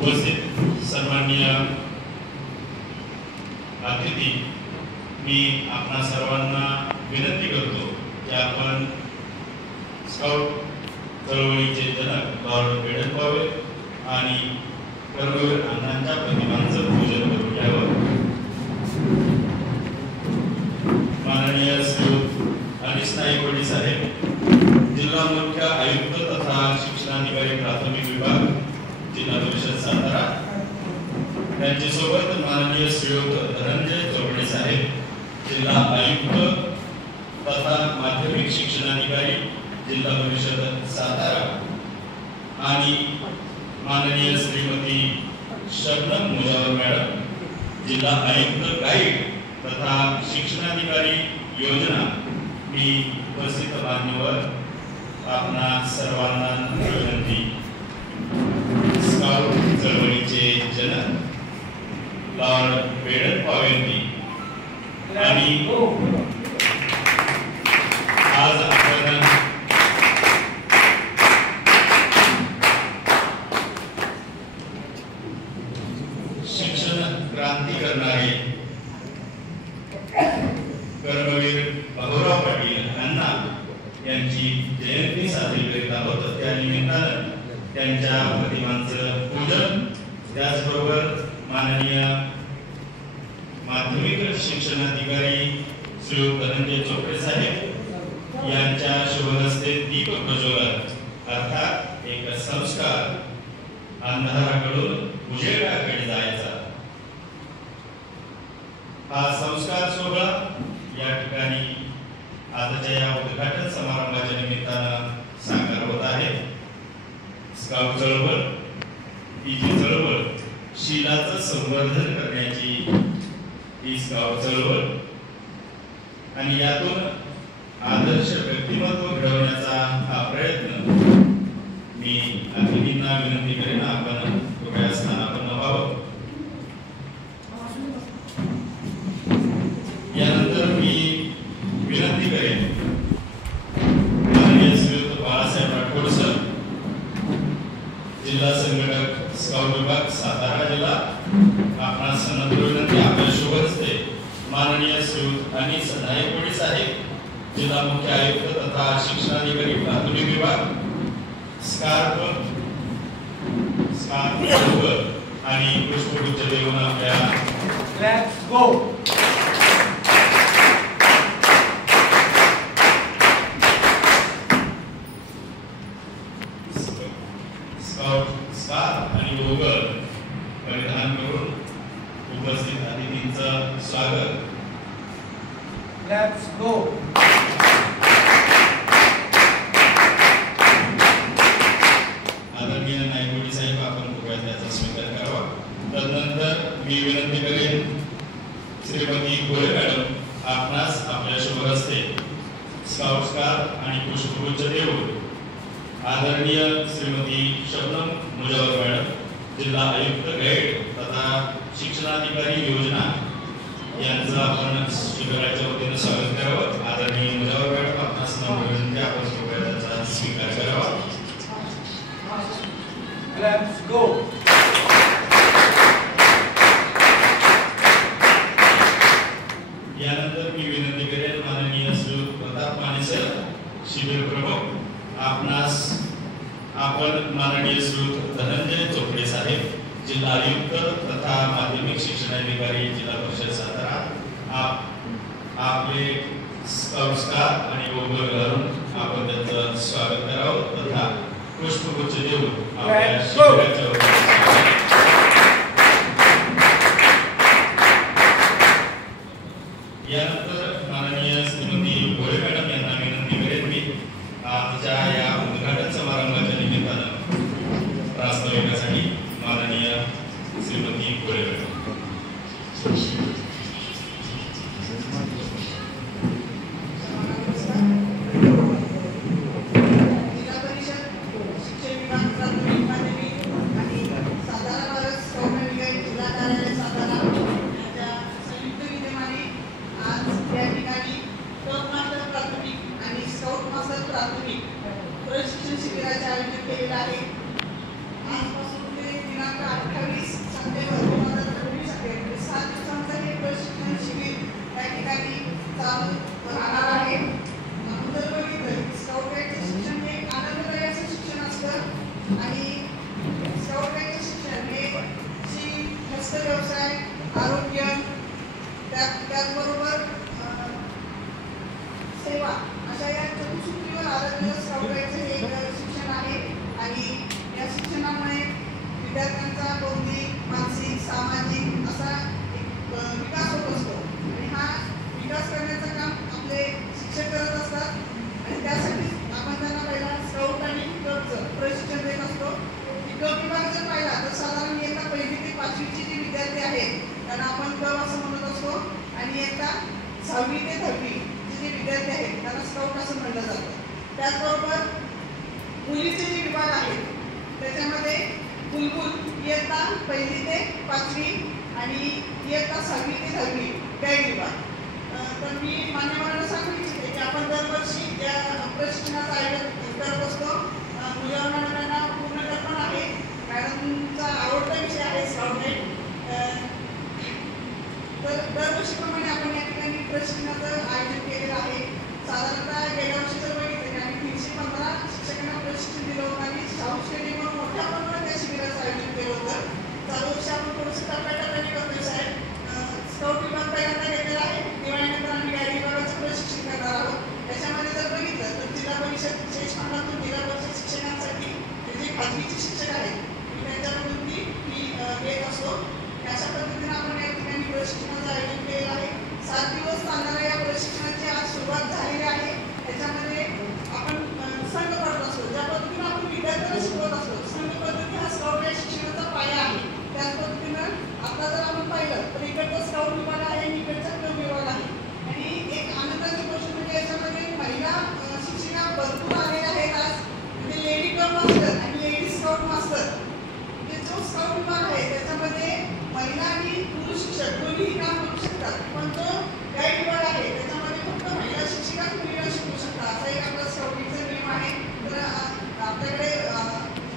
उपस्थित सन्माननीय अतिथी, मी आपणा सर्वांना विनंती करतो की आपण स्काउट चळवळीचे जनक लॉर्ड बेडन पॉवेल आणि कर्मवीर अण्णांच्या प्रतिमांचं पूजन करून घ्यावं। माननीय श्री अनिश नाईक साहेब, जिल्हा मुख्य आयुक्त तथा शिक्षणाधिकारी प्राथमिक विभाग, जिल्हा परिषद सातारा, त्यांच्यासोबत माननीय श्रीयुत धनंजय चौगडे साहेब, जिल्हा आयुक्त तथा माध्यमिक शिक्षणाधिकारी, जिल्हा परिषद सातारा, आणि माननीय श्रीमती शबनम मुजावर मॅडम, जिल्हा आयुक्त गाईड तथा शिक्षणाधिकारी योजना, मी उपस्थित मान्यवर आपणा सर्वांना विनंती, स्काउट चळवळीचे जनक लॉर्ड बेडन पॉवेल आणि आज आपण शिक्षण क्रांती करणारे कर्मवीर भाऊराव पाटील अण्णा यांची जयंती साजरी करीत आहोत। त्या निमित्तानं त्यांच्या प्रतिमांचं पूजन, त्याचबरोबर माननीय माध्यमिक शिक्षणाधिकारी श्री धनंजय चौगडे साहेब यांच्या शुभ हस्ते दीप प्रज्वलन अर्थात एक संस्कार, अंधाराकडून उजेडाकडे जायचा, हा संस्कार सोहळा या ठिकाणी आजच्या या उद्घाटन समारंभाच्या निमित्तानं साकार होत आहे। स्काउट चळवळ ही जी चळवळ शीलाचं संवर्धन करण्याची ही स्काउट चळवळ आणि यातून आदर्श व्यक्तिमत्व घडवण्याचा हा प्रयत्न, मी अतिथींना विनंती करेन आपण कृपया स्थानापन्न व्हावं। यानंतर मी विनंती करेन माननीय श्रीयुत बाळासाहेब राठोड सर, जिल्हा संघटक स्काउट विभाग सातारा जिल्हा, आपणा सन्मान विनंती आपल्या शुभ हस्ते माननीय श्रीयुत अनिश नाईक साहेब, जिल्हा मुख्य आयुक्त तथा शिक्षणाधिकारी प्राथमिक विभाग, स्कार्फ आणि पुष्पगुच्छ देऊन आपल्या लेट्स गो आणि गोगल परिधान करून उपस्थित अतिथींचं स्वागत। Let's go. आदरणीय नायकोडी साहेब, आपण कृपया त्याचा स्वीकार करावा। तदनंतर मी विनंती करेन श्रीमती गोळे मॅडम, आपणास आपल्या शुभ हस्ते स्काउट स्कार्फ आणि पुष्पगुच्छ देऊन आदरणीय श्रीमती शबनम मुजावर मॅडम, जिल्हा आयुक्त गाईड तथा शिक्षणाधिकारी योजना, यांचं आपण शिबिराच्या वतीने स्वागत करावं। आदरणीय मुजावर मॅडम, आपणास विनंती आपण त्याचा स्वीकार करावा। Let's go. यानंतर मी विनंती करेन माननीय श्री प्रताप माने सर, शिबिर प्रमुख, आपणास आपण माननीय श्रीयुत धनंजय चौगडे साहेब, जिल्हा आयुक्त तथा माध्यमिक शिक्षणाधिकारी, जिल्हा परिषद सातारा, आपले स्कार्फ आणि गोगल घालून आपण त्यांचं स्वागत करावं तथा पुष्पगुच्छ देऊन आपल्या शिबिराच्या यानंतर माननीय श्रीमती गोळे मॅडम यांना विनंती करेन मी आजच्या या उद्घाटन समारंभाच्या निमित्तानं प्रास्ताविकासाठी माननीय श्रीमती गोळे मॅडम। प्रशिक्षण शिबिराचे आयोजन केलेले आहे। आजपासून ते दिनांक 18 हस्त व्यवसाय, आरोग्य, त्याचबरोबर सेवा अशा या चतुसूत्रीवर आधारित स्काउट गाईडचे हे शिक्षण आहे. आणि या शिक्षणामुळे विद्यार्थ्यांचा बौद्धिक, मानसिक, सामाजिक असा एक विकास होत असतो. आणि हा विकास करण्याचं काम आपले शिक्षक करत असतात. आणि त्यासाठी आपण त्यांना पहिला स्काउट आणि पिकअपचं प्रशिक्षण देत असतो. पिकअप विभाग जर पाहिला तर साधारण इयत्ता 1ली ते 5वीचे जे विद्यार्थी आहेत त्यांना आपण क असं म्हणत असतो. आणि इयत्ता 6वी ते 10वी जे विद्यार्थी आहेत त्यांना स्काउट असं म्हटलं जातं. त्याचबरोबर मुलीचे जे विभाग आहेत त्याच्यामध्ये बुलबुल इयत्ता 1ली ते 5वी आणि इयत्ता 6वी ते 10वी गाईड विभाग. तर मी मान्यवरांना सांगू इच्छिते की आपण दरवर्षी या प्रशिक्षणाचं आयोजन करत असतो. मुलीवर मॅडमांना पूर्ण कल्पना आहे. मॅडमचा आवडता विषय आहे स्काउट गाईड. तर दरवर्षीप्रमाणे आपण या ठिकाणी प्रशिक्षणाचं आयोजन केलेलं आहे. साधारणतः गेल्या वर्षी जर बघितलं की आम्ही 315 शिक्षकांना प्रशिक्षण दिलं होतं आणि शाहू स्टेडियमवर मोठ्या प्रमाणात त्या शिबिराचं आयोजन केलं होतं. चालू वर्षी आपण थोडंसं टप्प्याटप्प्याने करतोय साहेब. स्काउट विभाग पहिल्यांदा घेतलेला आहे. दिवाळीनंतर आम्ही गाईड विभागाचं प्रशिक्षण करणार आहोत. त्याच्यामध्ये जर बघितलं तर जिल्हा परिषद विशेष फंडातून जिल्हा परिषद शिक्षकांसाठी जे खाजगीचे शिक्षक आहेत त्यांच्याकडून ती घेत असतो. अशा पद्धतीने आपण या ठिकाणी प्रशिक्षणाचं आयोजन केलेलं आहे. 7 दिवस चालणाऱ्या या प्रशिक्षणाची आज सुरुवात झालेली आहे. त्याच्यामध्ये आपण संघ पडत असतो. ज्या पद्धतीने आपण विद्यार्थ्यांना शिकवत असतो संघ पद्धती हा स्काउट या शिक्षणाचा पाया आहे. त्याच पद्धतीनं आता जर आपण पाहिलं तर इकडचा स्काउट विभाग आहे आणि इकडचा क्लब विभाग आहे. आणि एक आनंदाची गोष्ट म्हणजे याच्यामध्ये महिला शिक्षिका भरपूर आलेल्या आहेत आज. म्हणजे लेडी क्लब मास्टर आणि लेडी स्काउट मास्टर म्हणजे जो स्काउट विभाग आहे त्याच्यामध्ये महिला आणि पुरुष शिक्षक दोन्ही काम करू शकतात. पण जो गाईड विभाग आहे त्याच्यामध्ये फक्त महिला शिक्षिकाच मुलीला शिकवू शकतात. असा एक आपला स्काउटिंगचा नियम आहे. तर आपल्याकडे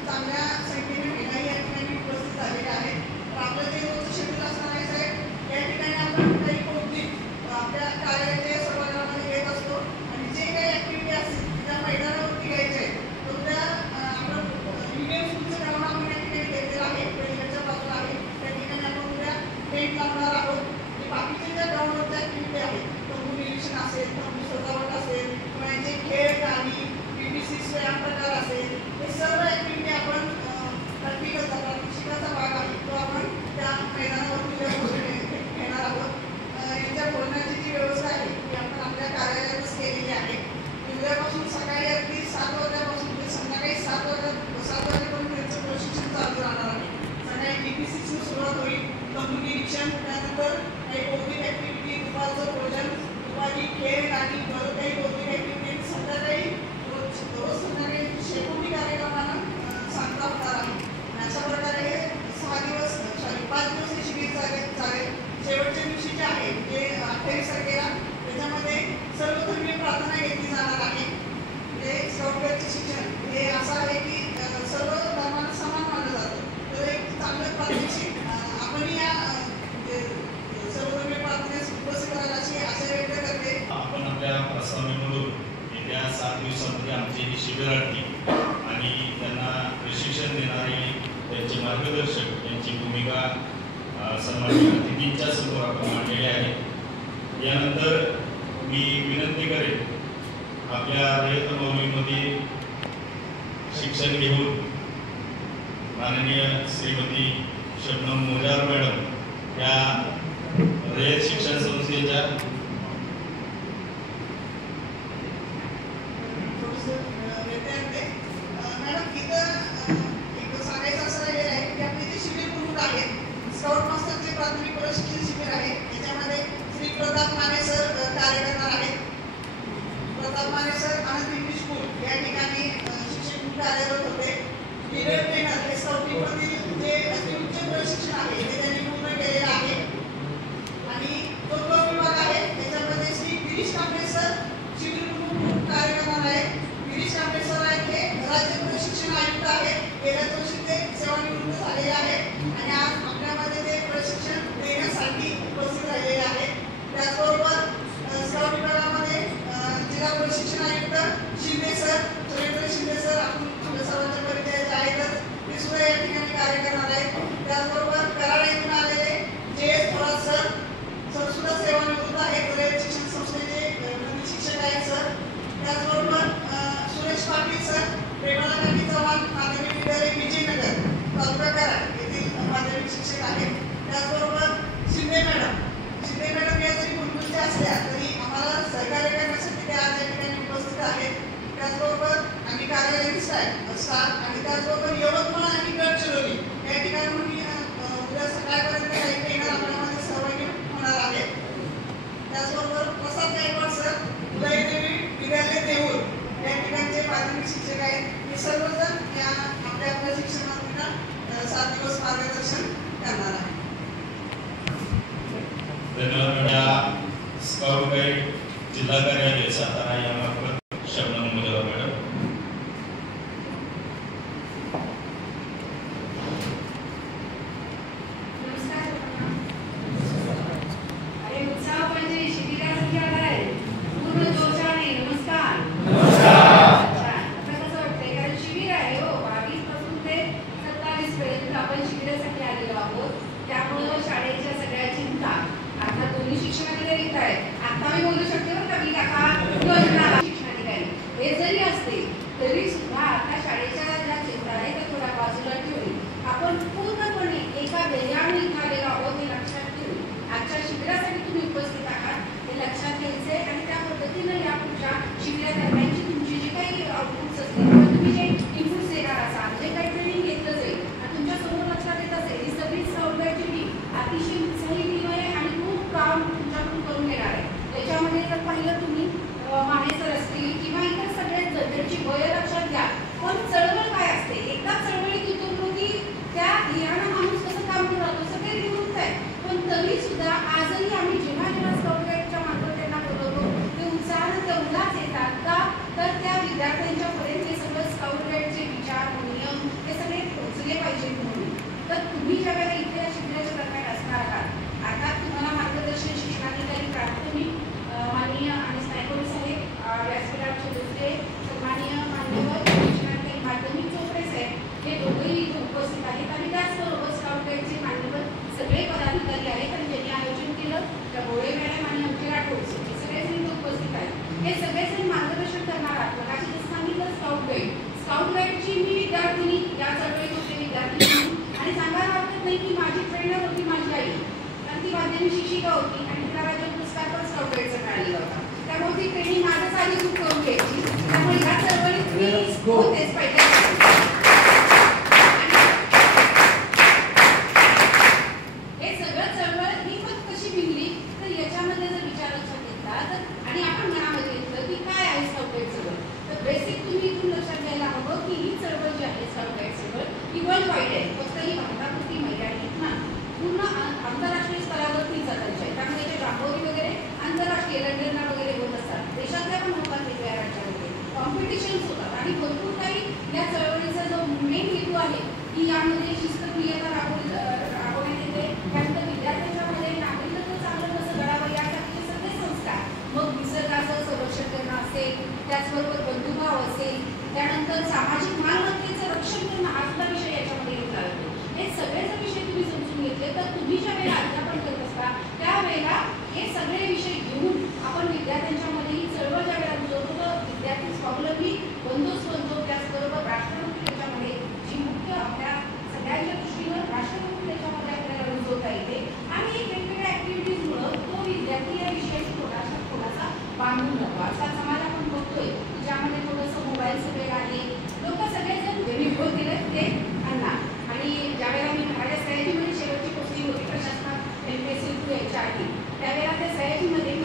चांगल्या संख्येने महिलाही या ठिकाणी उपस्थित झालेल्या आहेत. तर आपलं जे रोजचं शेड्यूल असणार आहे साहेब या ठिकाणी आपण काही कौतुक आपल्या कार्यालयाच्या सभागृहामध्ये घेत असतो. आणि जे काही ॲक्टिव्हिटी असतील त्या मैदानावरती घ्यायच्या आहेत तर त्या आपण युनियन स्कूलचं ग्राउंड आपण या ठिकाणी घेतलेलं आहे. पहिल्याच्या बाजूला आहे. त्या ठिकाणी आपण उद्या टेंट लावणार आहोत. जे बाकीचे ज्या ग्राउंडवरच्या ॲक्टिव्हिटी आहेत तंबू निरीक्षण असेल, तंबू सजावट असेल किंवा यांचे खेळ आणि PVC व्यायाम प्रकार असेल हे सर्व ॲक्टिव्हिटी आपण प्रॅक्टिकलचा शिकायचा भाग आहे तो आपण त्या मैदानावरती घेणार आहोत. यांच्या बोलण्याची जी व्यवस्था आहे ती आपण आपल्या कार्यालयातच केलेली आहे. उद्यापासून सकाळी अगदी 7 वाजल्यापासून ते संध्याकाळी 7 वाजेपर्यंत त्यांचं प्रशिक्षण चालू राहणार आहे. सकाळी DPCC सुरुवात होईल. तंबू निरीक्षण, त्यानंतर काही बौद्धिक ॲक्टिव्हिटी, दुपारचं भोजन, दुपारी खेळ आणि बरं काही बौद्धिक ॲक्टिव्हिटी संध्याकाळी रोज संध्याकाळी शेकोटी कार्यक्रमानं सांगता होणार आहे. अशा प्रकारे हे 5 दिवस हे शिबिर चालेल. शेवटच्या दिवशी जे आहे जे 28 तारखेला त्याच्यामध्ये सर्वधर्मीय प्रार्थना घेतली जाणार आहे. म्हणजे स्काउट गाईडचे शिक्षण हे असं आहे की सर्व धर्मांना समान मानलं जातं. तर एक चांगलं प्रात्यक्षिक आपण या सर्वधर्मीय प्रार्थनेस उपस्थित करायला अशी आशा व्यक्त करते. आपण आपल्या प्रस्तावनेमधून येत्या 7 दिवसांमध्ये आमची ही शिबिरार्थी आणि त्यांना प्रशिक्षण देणारे त्यांचे मार्गदर्शक यांची भूमिका सन्माननीय अतिथींच्या समोर आपण मांडलेली आहे. यानंतर मी विनंती करेन आपल्या रयत मौलीमध्ये शिक्षण घेऊन माननीय श्रीमती शबनम मोजार मॅडम या रयत शिक्षण संस्थेच्या मॅडम इथं एक सांगायचं असं राहिलेलं आहे की आपले जे शिबिर प्रमुख आहेत स्काउट मास्टरचे प्राथमिक प्रशिक्षण शिबिर आहे. त्याच्यामध्ये श्री प्रताप माने सर कार्य करणार आहेत. प्रताप माने सर आनंद इंग्लिश स्कूल या ठिकाणी शिक्षक म्हणून कार्यरत होते. लीडर ट्रेनर हे स्काउटिंगमधील जे अतिउच्च प्रशिक्षण आहे ते त्यांनी पूर्ण केलेलं आहे. आणि जो क्लब विभाग आहे त्याच्यामध्ये श्री गिरीश कांबळे सर शिबिर प्रमुख कार्य करणार आहेत. गिरीश कांबळे सर आहेत हे राज्य प्रशिक्षण आयुक्त आहेत. गेल्याच वर्षी ते सेवानिवृत्त झालेले आहेत आणि आज आपल्यामध्ये ते प्रशिक्षण देण्यासाठी उपस्थित राहिलेले आहेत. त्याचबरोबर स्काउट विभागामध्ये जिल्हा प्रशिक्षण आयुक्त शिंदे सर, सुरेंद्र शिंदे सर आपण आपल्या सर्वांच्या परिचयाचे आहेतच. ते सुद्धा या ठिकाणी कार्य धन्यवाद. या स्काउट गाईड जिल्हा कार्यालय सातारा यामार्फत शब्द मुजब मॅडम. त्यावेळेला त्या सयाजीमध्ये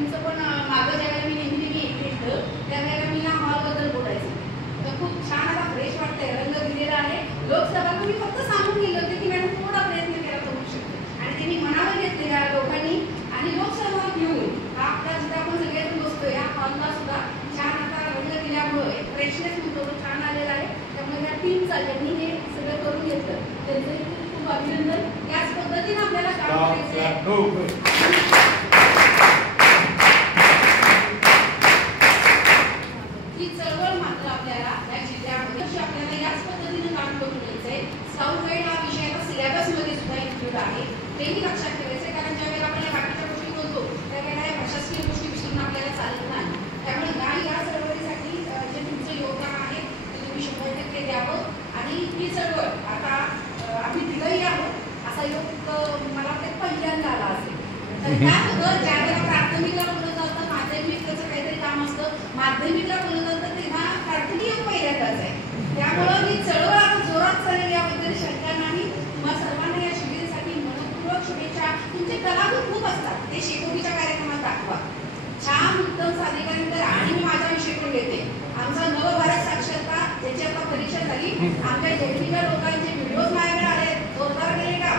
तुमचं पण मागं ज्यावेळेला मी नेहमी येतं त्यावेळेला मी ना हॉलबद्दल बोलायचं. तर खूप छान आता फ्रेश वाटतंय, रंग दिलेला आहे. लोकसभा तुम्ही फक्त सांगून गेले होते की मॅडम थोडा प्रयत्न केला तर होऊ शकतो, आणि त्यांनी मनावर घेतलेल्या लोकांनी आणि लोकसभा घेऊन हा आपला जिथे आपण सगळेजण बसतोय या हॉलला सुद्धा छान आता रंग दिल्यामुळे एक फ्रेशनेस म्हणतो तो छान आलेला आहे. त्यामुळे त्या टीमचा ज्यांनी हे सगळं करून घेतलं त्यांचंही खूप खूप अभिनंदन. याच पद्धतीने आपल्याला काम करायचं. ही चळवळ मात्र आपल्याला या जिल्ह्यामध्ये आपल्याला याच पद्धतीने काम करून घ्यायचंय. स्काउट गाईड हा विषय आता सिलेबसमध्ये सुद्धा इन्क्लूड आहे, तेही लक्षात ठेवायचं. कारण ज्यावेळेला आपण या बाकीच्या गोष्टी बोलतो त्यावेळेला या प्रशासकीय गोष्टी विसरून आपल्याला चालत नाही. त्यामुळे या चळवळीसाठी जे तुमचं योगदान आहे ते तुम्ही 100% द्यावं. आणि ही चळवळ आता आम्ही दिलंही आहोत असा योग मला वाटतं पहिल्यांदा आला असेल. तर त्याबद्दल ज्यावेळेला प्राथमिकला बोलत जातं माध्यमिकचं काहीतरी काम असतं, माध्यमिकला बोलत जातं तेव्हा प्राथमिक योग पहिल्यांदाच आहे. त्यामुळं ही चळवळ आता जोरात चालेल याबद्दल शंका नाही. तुम्हा सर्वांना या शिबिरासाठी मनपूर्वक शुभेच्छा. तुमचे कलागुण खूप असतात, ते शेकोटीच्या कार्यक्रमात दाखवा. छान उत्तम सादरीकरण. आणि मी माझा विषय पण घेते. आमचा नवभारत साक्षरता ज्याची आता परीक्षा झाली, आमच्या जैनिका लोकांचे व्हिडिओज माझ्याकडे आले, जोरदार केले का?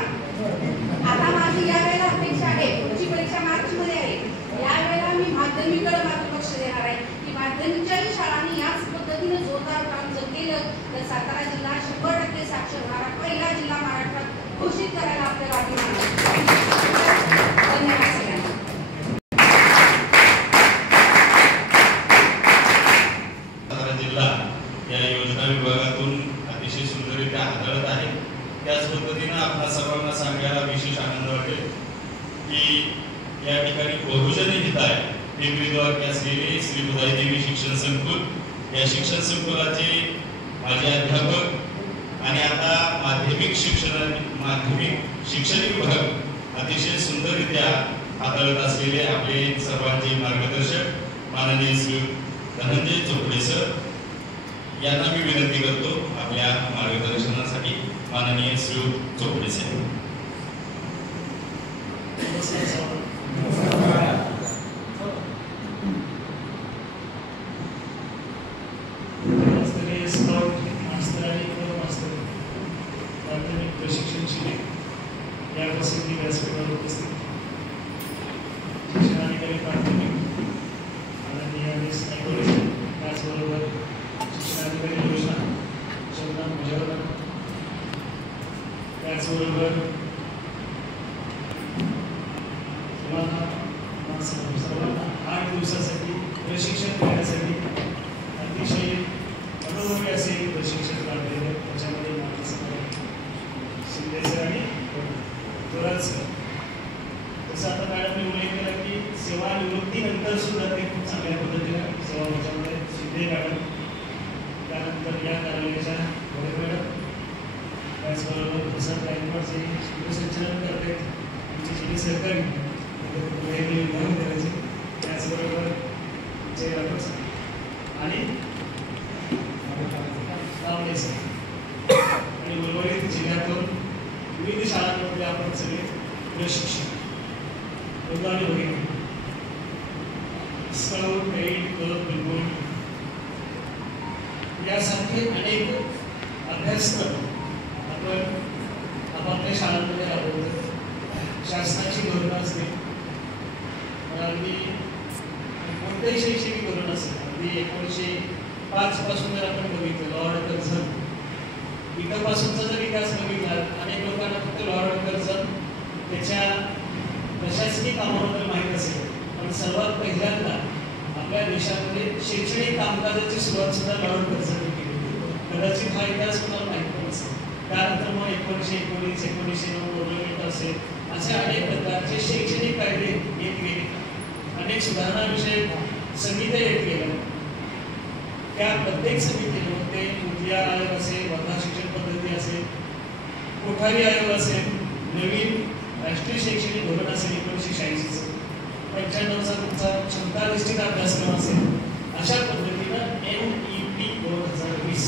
आता माझी या वेळेला अपेक्षा आहे, पुढची परीक्षा मार्चमध्ये आहे, यावेळेला मी माध्यमिककडे मात्र लक्ष देणार आहे की माध्यमिकच्याही शाळांनी याच पद्धतीने जोरदार काम जर केलं तर सातारा जिल्हा 100% साक्षर होणारा पहिला जिल्हा महाराष्ट्रात घोषित करायला आपल्याला अभिमान. धन्यवाद सगळ्यांना. सातारा जिल्हा या योजना विभागातून अतिशय सुंदररित्या हाताळत आहे. त्याच पद्धतीनं आपल्या सर्वांना सांगायला विशेष आनंद वाटेल की या ठिकाणी बहुजन हिताय पिंपरीद्वारकी असलेले श्री बुधाई देवी शिक्षण संकुल, या शिक्षण संकुलाचे माझे अध्यापक आणि आता माध्यमिक शिक्षण विभाग अतिशय सुंदररित्या हाताळत असलेले आपले सर्वांचे मार्गदर्शक माननीय श्री धनंजय चोपडे सर यांना मी विनंती करतो आपल्या मार्गदर्शनासाठी. माननीय श्री चोपडे साहेब. प्रशिक्षण शिबिर या प्रसंगी व्यासपीठावर उपस्थित शिक्षणाधिकारी प्राथमिक आदरणीय एस नायकोडे, त्याचबरोबर शिक्षणाधिकारी योजना शोभना मुजरकर, त्याचबरोबर सर्वांना 8 दिवसासाठी प्रशिक्षण देण्यासाठी अतिशय अनुभवी असे प्रशिक्षण काढलेले. त्याच्यामध्ये शिंदे सर आणि जोरात सर. तसं आता मॅडमने उल्लेख केला की सेवानिवृत्तीनंतर सुद्धा ते खूप चांगल्या पद्धतीने सेवा बजावले. शिंदे मॅडम, त्यानंतर या कार्यालयाच्या भोरे मॅडम, त्याचबरोबर प्रसाद गायकवाडचे सूत्रसंचालन करते आमचे जिल्हे सहकारी करायचे, त्याचबरोबर जय राठोड सर आणि लावणे सर आणि उर्वरित जिल्ह्यातून विविध शाळांमध्ये आपण सगळे प्रशिक्षण आणि वगैरे स्काउट गाईड क्लब बिलकुल यासारखे अनेक अभ्यासक्रम आपण आपापल्या शाळांमध्ये राबवतो. शासनाची धोरणं असते, अगदी कोणतेही शैक्षणिक धोरण असेल, अगदी 1905 पासून जर आपण बघितलं लॉर्ड कर्झन इथपासूनचा जर विकास बघितला, अनेक लोकांना फक्त लॉर्ड कर्झन त्याच्या प्रशासकीय कामाबद्दल माहीत असेल, पण सर्वात पहिल्यांदा आपल्या देशामध्ये शैक्षणिक कामकाजाची सुरुवात सुद्धा लॉर्ड कर्झनने केली. कदाचित हा इतिहास कोणाला माहीत नसेल. त्यानंतर मग 1919, 1909 गव्हर्नमेंट असेल, असे अनेक प्रकारचे शैक्षणिक कायदे येत गेले, अनेक सुधारणाविषयक समित्या येत गेल्या. त्या प्रत्येक समितीमध्ये तृतीय आयोग असेल, वर्धा शिक्षण पद्धती असेल, कोठारी आयोग असेल, नवीन राष्ट्रीय शैक्षणिक धोरण असेल 1986, 95चा तुमचा क्षमता निश्चित अभ्यासक्रम असेल, अशा पद्धतीनं NEP 2020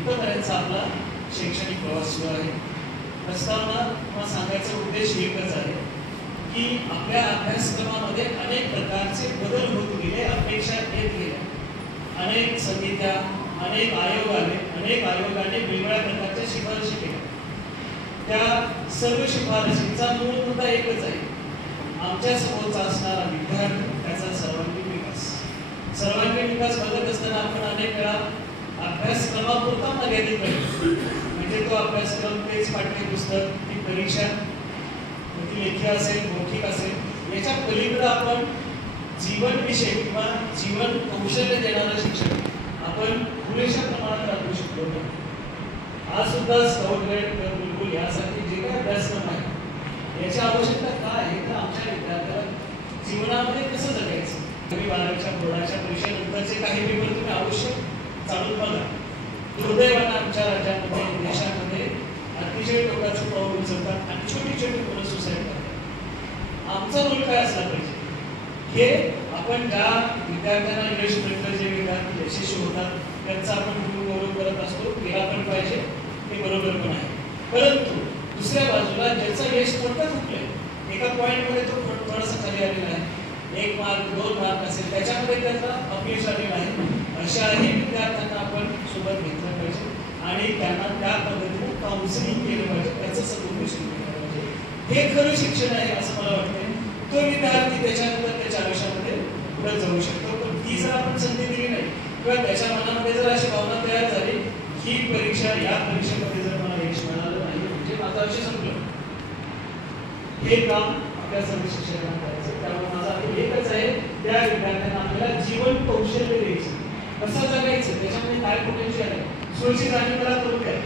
इथपर्यंत आपला शैक्षणिक प्रवास सुरू आहे. प्रस्तावना सांगायचा उद्देश एकच आहे की आपल्या अभ्यासक्रमामध्ये अनेक प्रकार प्रकारचे बदल होत गेले, अपेक्षा येत गेल्या. अनेक समित्या, अनेक आयोगाने वेगवेगळ्या प्रकारच्या शिफारशी केल्या. त्या सर्व शिफारशींचा मूळ मुद्दा एकच आहे, आमच्या समोरचा असणारा विद्यार्थी त्याचा सर्वांगीण विकास. सर्वांगीण विकास बघत असताना आपण अनेक वेळा अभ्यासक्रमापुरता मर्यादित करतो. म्हणजे तो अभ्यासक्रम, तेच पाठ्यपुस्तक, ती परीक्षा, ती लेखी असेल, मौखिक असेल, याच्या पलीकडे आपण जीवन विषय किंवा जीवन कौशल्य देणारं शिक्षण आपण पुरेशा प्रमाणात राबवू शकतो. आज सुद्धा स्काउट गाईड, बिलकुल यासाठी जे काही अभ्यासक्रम आहे याची आवश्यकता काय आहे, तर आमच्या विद्यार्थ्याला जीवनामध्ये कसं जगायचं. 12वीच्या बोर्डाच्या परीक्षेनंतरचे काही पेपर तुम्ही अवश्य चालून बघा. दुर्दैवानं आमच्या राज्यामध्ये, देशामध्ये अतिशय टोकाचं पाऊल उचलतात आणि छोटी छोटी मुलं सुसाईड करतात. आमचा रोल काय असला पाहिजे, हे आपण ज्या विद्यार्थ्यांना यश मिळतं, जे विद्यार्थी यशस्वी होतात त्यांचा आपण गौरव करत असतो, केला पण पाहिजे, ते बरोबर पण आहे. परंतु दुसऱ्या बाजूला ज्याचं यश थोडक्यात हुकलंय, एका पॉईंटमध्ये तो थोडासा खाली आलेला आहे, 1 मार्क 2 मार्क असेल, त्याच्यामध्ये त्याचा अपयश आलेला आहे, अशाही विद्यार्थ्यांना आपण सोबत घेतलं पाहिजे आणि त्यांना त्या पद्धतीने काउन्सिलिंग केलं पाहिजे, त्याचं सदुपयोग केलं पाहिजे. हे खरं शिक्षण आहे असं मला वाटतं. तो विद्यार्थी त्याच्यानंतर त्याच्या आयुष्यामध्ये पुढे जाऊ शकतो. पण ती जर आपण संधी दिली नाही किंवा त्याच्या मनामध्ये जर अशी भावना तयार झाली, ही परीक्षा, या परीक्षेमध्ये जर मला यश मिळालं नाही म्हणजे माझं आयुष्य संपलं, हे काम आपल्या सर्व शिक्षकांना करायचं. त्यामुळे माझा एकच आहे, त्या विद्यार्थ्यांना आपल्याला जीवन कौशल्य द्यायचं, कसं जगायचं, त्याच्यामध्ये काय पोटेन्शियल आहे, सोयीची जाणीव मला करून द्या.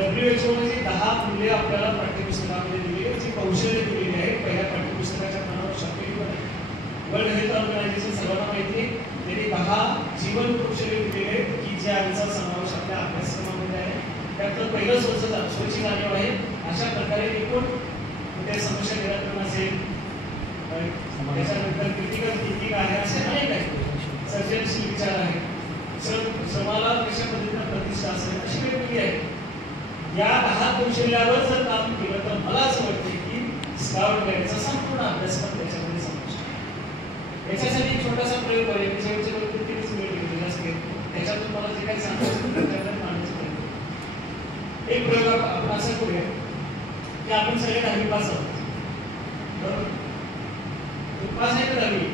WHO ने 10 मूल्ये आपल्याला पाठ्यपुस्तकामध्ये दिली आहेत, जी कौशल्य दिलेली आहेत. पहिल्या पाठ्यपुस्तकाच्या पानावर छापलेली आहे. वर्ल्ड हेल्थ ऑर्गनायझेशन सर्वांना माहिती आहे, त्यांनी 10 जीवन कौशल्य दिलेले आहेत की ज्यांचा समावेश आपल्या अभ्यासक्रमामध्ये आहे. त्यातलं पहिलं सोयीची जाणीव आहे. अशा प्रकारे एकूण त्या समस्या निराकरण असेल, त्याच्यानंतर क्रिटिकल थिंकिंग आहे, असे अनेक आहेत, सर्जनशील विचार आहे, श्रमाला कशा पद्धतीनं प्रतिष्ठा असेल, अशी वेगवेगळी आहे. या 10 कौशल्यावर जर काम केलं तर मला असं वाटतं की स्काउट गाईडचा संपूर्ण अभ्यासक्रम त्याच्यामध्ये समाविष्ट आहे. याच्यासाठी एक छोटासा प्रयोग आहे, शेवटच्या वरती 30 मिनिट घेतलेला असते, त्याच्यातून मला जे काही सांगायचं त्याच्याकडे मांडायचं प्रयत्न. एक प्रयोग आपण असं करूया की आपण सगळे 10वी पास आहोत, बरोबर? पास आहे का 10वी?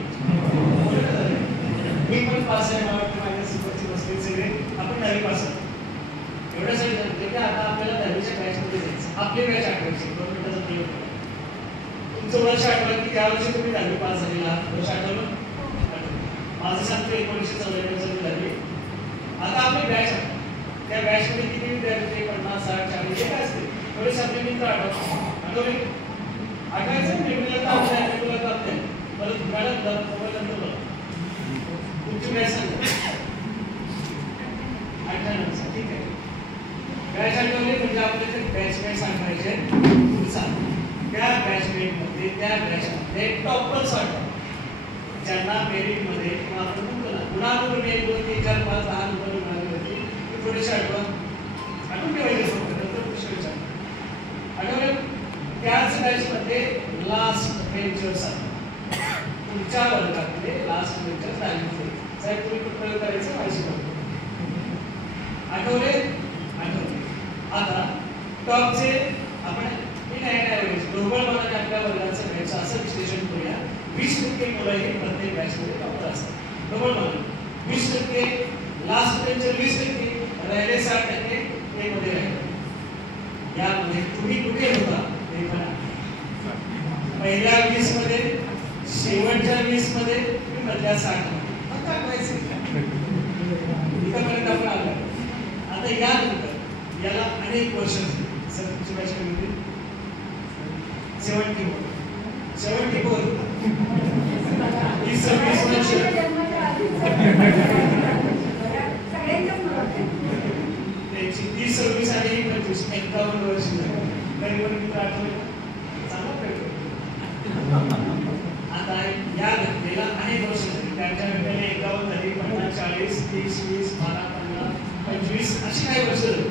मी पण पास आहे, मला वाटतं माझ्या सुपरची बसले सगळे आपण 10वी पास आहोत. एवढ्यासाठी सांगते की आता आपल्याला 10वीच्या बॅचमध्ये जायचं, आपले बॅच आठवायचे, 2 मिनिटाचा प्रयोग करा. तुमचं वर्ष आठवलं की त्या वर्षी तुम्ही 10वी पास झालेला आहात, वर्ष आठवलं? माझं सांगतो 1994 साली 10वी. आता आपली बॅच आहे, त्या बॅचमध्ये किती विद्यार्थी, 50, 60, 40 जे काय असते, थोडेसे आपले मित्र आठवले, आठवायचं रेग्युलर काम आहे, रेग्युलर काम नाही, परत मॅडम मोबाईल नंतर बघा तुमची बॅच सांगा 98, ठीक आहे. बॅच आठवले म्हणजे आपल्याकडे बॅचमेट सांगायचे पुढचा, त्या बॅचमेटमध्ये, त्या बॅचमध्ये टॉपर्स आठवा, ज्यांना मेरिटमध्ये किंवा आपण म्हणतो ना गुणानुक्रमे 1, 2, 3, 4, 5, 10 नंबर मिळाली होती, ती थोडेसे आठवा, आठवून ठेवायचे सोबत, नंतर प्रश्न विचार. आठवले? त्याच बॅचमध्ये लास्ट बेंचर्स आहेत, पुढच्या वर्गातले लास्ट बेंचर्स झाले. साहेब तुम्ही कुठं प्रयोग करायचं माहिती आठवले? आठवले. आता टॉपचे आपण ढोबळ मनाने आपल्या वर्गाचं घ्यायचं असं विश्लेषण करूया. 20% मुलं हे प्रत्येक बॅचमध्ये टॉपर असतात, ढोबळ मनाने 20%, लास्ट बेंचर 20%, राहिले 60% ते मध्ये राहिले. यामध्ये तुम्ही कुठे होता ते पण पहिल्या 20 मध्ये, शेवटच्या 20 मध्ये, मधल्या 60 मध्ये. फक्त आठवायचं इथपर्यंत आपण आलो. आता यानंतर याला अनेक वर्ष सर तुमची बॅच कधी होती? 74 ही 26 वर्ष त्यांची 30, 26 आणि 25, 51 वर्ष तरी पण मित्र आठवले चांगला प्रयोग. आता या घटनेला अनेक वर्ष झाली, त्यांच्या घटनेला 51 झाली, 50, 40, 30, 20, 12, 15, 25 अशी काही वर्ष झाली.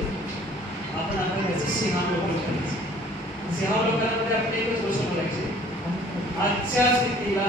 आपण आता त्याचं सिंहावलोकन करायचं. सिंहावलोकनामध्ये आपण एकच गोष्ट बोलायची, आजच्या स्थितीला